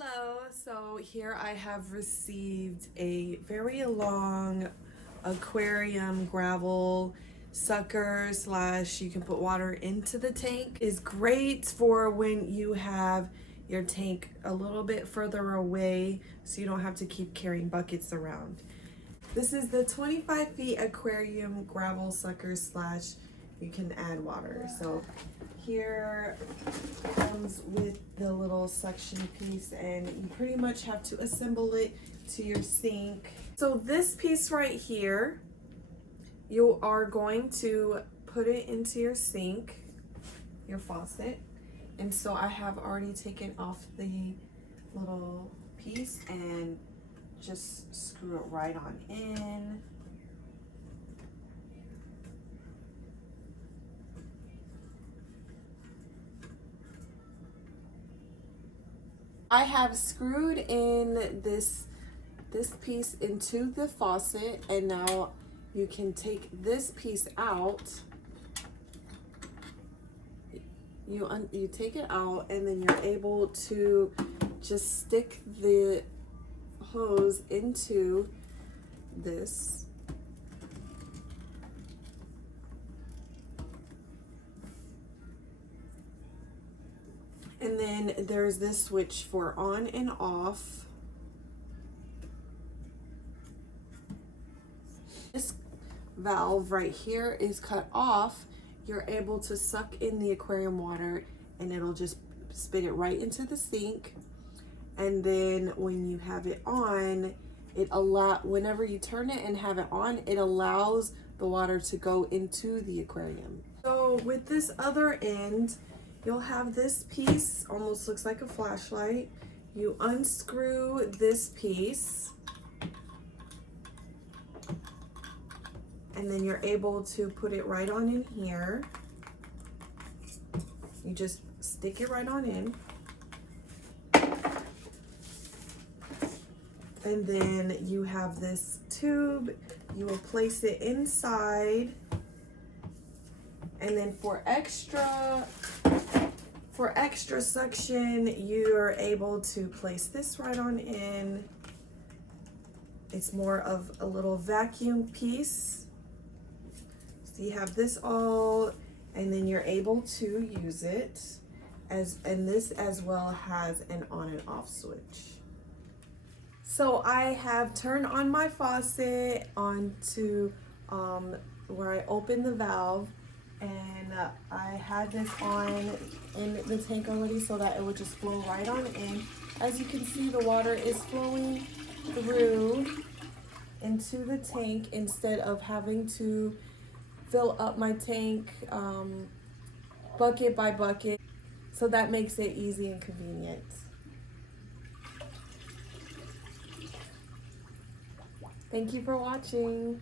Hello, so here I have received a very long aquarium gravel sucker slash you can put water into the tank. Is great for when you have your tank a little bit further away so you don't have to keep carrying buckets around. This is the 25 feet aquarium gravel sucker slash you can add water. So here comes with the little suction piece and you pretty much have to assemble it to your sink. So this piece right here, you are going to put it into your sink, your faucet. And so I have already taken off the little piece and just screw it right on in. I have screwed in this piece into the faucet, and now you can take this piece out. You take it out, and then you're able to just stick the hose into this. And then there's this switch for on and off. This valve right here is cut off. You're able to suck in the aquarium water and it'll just spit it right into the sink. And then when you have it on, whenever you turn it and have it on, it allows the water to go into the aquarium. So with this other end, you'll have this piece, almost looks like a flashlight. You unscrew this piece, and then you're able to put it right on in here. You just stick it right on in. And then you have this tube. You will place it inside. And then for extra suction, you're able to place this right on in. It's more of a little vacuum piece. So you have this all, and then you're able to use it and this as well has an on and off switch. So I have turned on my faucet onto where I open the valve, and I had this on in the tank already so that it would just flow right on in. As you can see, the water is flowing through into the tank instead of having to fill up my tank bucket by bucket. So that makes it easy and convenient. Thank you for watching.